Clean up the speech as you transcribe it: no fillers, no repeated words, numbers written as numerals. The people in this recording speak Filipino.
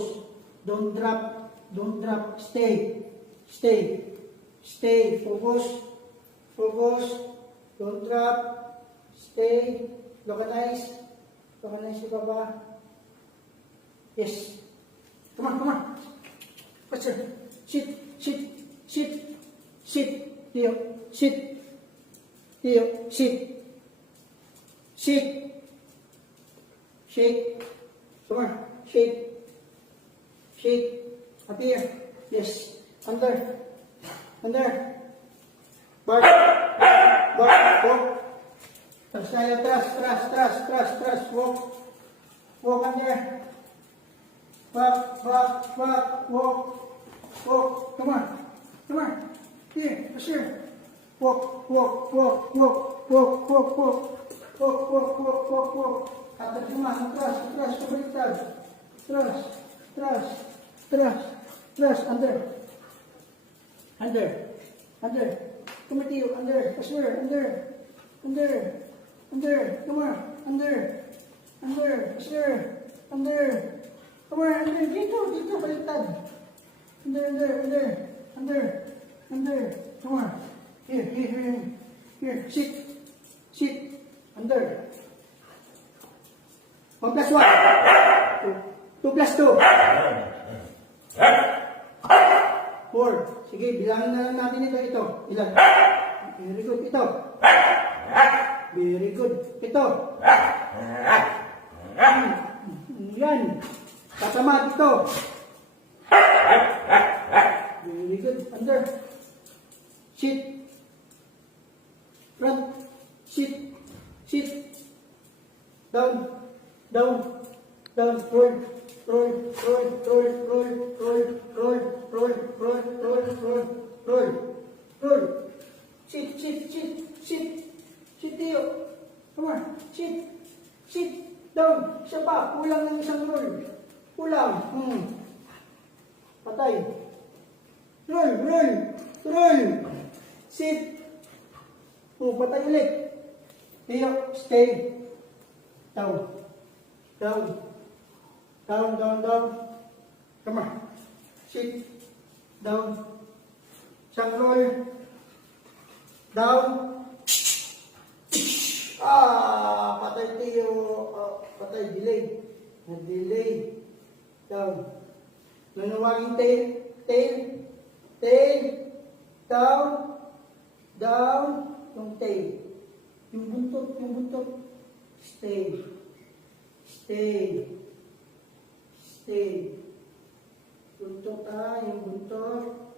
focus. Don't drop, stay, stay, stay, focus, focus, don't drop, stay, localize yung baba. Yes. Come on. Faster. Sit. Theo, sit. Shake. Come on, shake. Up here. Yes. Under. Back. Walk. Tras. Walk under. Back. Walk. Come on. Here. Walk. Atas semua, tras, kebalikan. Tras, under. Come at you, under, faster, under. Come on, under, faster, under. Come on, under, dito, baliktad. Under. Come on. Here, sit, under. 1 plus 1. 2 plus 2. 4. Sige, bilangin na lang natin ito. Ilan? Very good. Ito. Very good. Ito. Yan. Tatama ito. Very good. Under. Sit. Front. Sit. Down. Roll. Sit, Theo. Come on. Sit. Down. Isa pa. Kulang ng isang roll. Kulang. Patay. Roll. Sit. Patay ulit. Theo, stay. Down. Come on. Sit. Down. Isang roll. Down. Patay Theo. Patay. Delay. Down. Nanawaging tail. Down. Yung tail. Yung buntot. Stay. Buntot yung buntot.